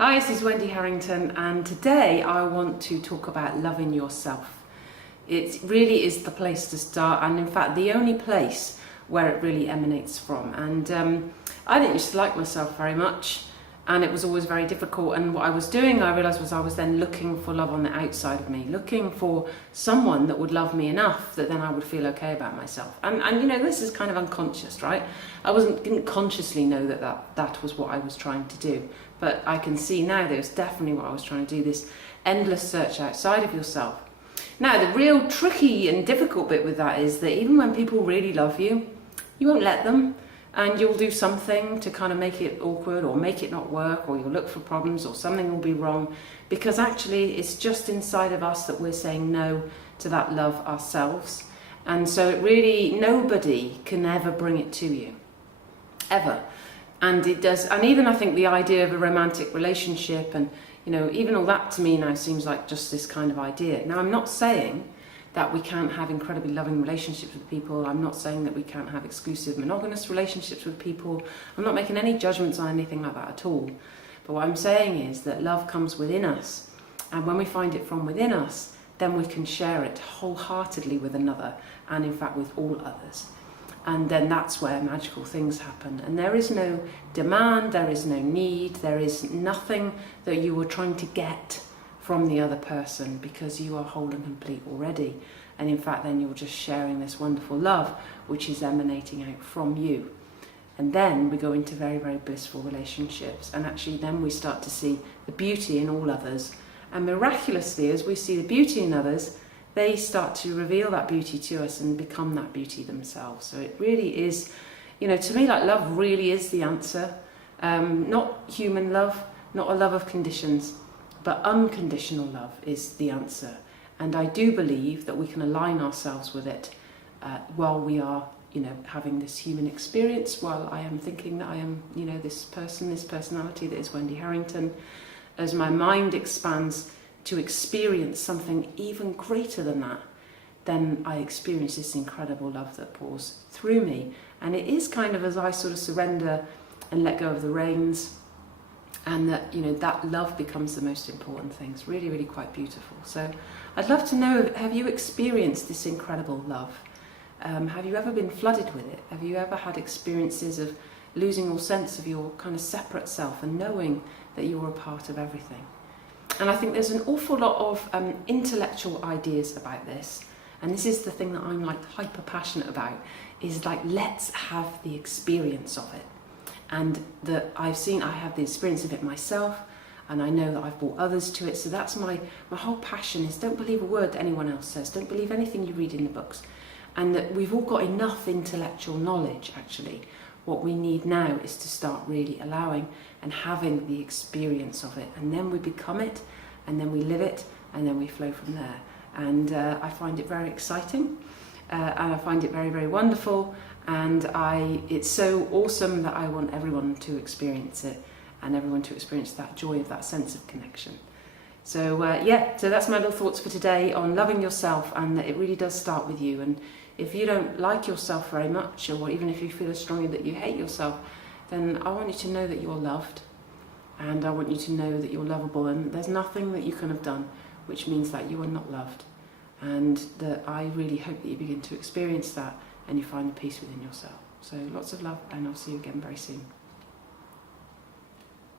Hi, this is Wendy Harrington, and today I want to talk about loving yourself. It really is the place to start, and in fact the only place where it really emanates from. And I didn't used to like myself very much, and it was always very difficult. And what I was doing, I realised, was I was then looking for love on the outside of me, looking for someone that would love me enough that then I would feel okay about myself. And you know, this is kind of unconscious, right? Didn't consciously know that was what I was trying to do. But I can see now that it was definitely what I was trying to do, this endless search outside of yourself. Now, the real tricky and difficult bit with that is that even when people really love you, you won't let them, and you'll do something to kind of make it awkward or make it not work, or you'll look for problems or something will be wrong, because actually it's just inside of us that we're saying no to that love ourselves. And so it really, nobody can ever bring it to you, ever. And it does, and even I think the idea of a romantic relationship and, you know, even all that to me now seems like just this kind of idea. Now, I'm not saying that we can't have incredibly loving relationships with people. I'm not saying that we can't have exclusive monogamous relationships with people. I'm not making any judgments on anything like that at all. But what I'm saying is that love comes within us. And when we find it from within us, then we can share it wholeheartedly with another, and in fact with all others. And then that's where magical things happen. And there is no demand, there is no need, there is nothing that you are trying to get from the other person, because you are whole and complete already. And in fact, then you're just sharing this wonderful love, which is emanating out from you. And then we go into very, very blissful relationships. And actually then we start to see the beauty in all others. And miraculously, as we see the beauty in others, they start to reveal that beauty to us and become that beauty themselves. So it really is, you know, to me, like, love really is the answer. Not human love, not a love of conditions, but unconditional love is the answer. And I do believe that we can align ourselves with it while we are, you know, having this human experience, while I am thinking that I am, you know, this person, this personality that is Wendy Harrington. As my mind expands to experience something even greater than that, then I experience this incredible love that pours through me. And it is kind of as I sort of surrender and let go of the reins, and that, you know, that love becomes the most important thing. It's really, really quite beautiful. So I'd love to know, have you experienced this incredible love? Have you ever been flooded with it? Have you ever had experiences of losing all sense of your kind of separate self and knowing that you're a part of everything? And I think there's an awful lot of intellectual ideas about this. And this is the thing that I'm like hyper passionate about, is like, let's have the experience of it. And that I have the experience of it myself, and I know that I've brought others to it. So that's my whole passion, is don't believe a word that anyone else says. Don't believe anything you read in the books. And that we've all got enough intellectual knowledge, actually. What we need now is to start really allowing and having the experience of it. And then we become it, and then we live it, and then we flow from there. And I find it very exciting, and I find it very, very wonderful. And it's so awesome that I want everyone to experience it, and everyone to experience that joy of that sense of connection. So so that's my little thoughts for today on loving yourself, and that it really does start with you. And if you don't like yourself very much, or even if you feel as strongly that you hate yourself, then I want you to know that you're loved, and I want you to know that you're lovable, and there's nothing that you can have done which means that you are not loved. And that I really hope that you begin to experience that, and you find the peace within yourself. So lots of love, and I'll see you again very soon.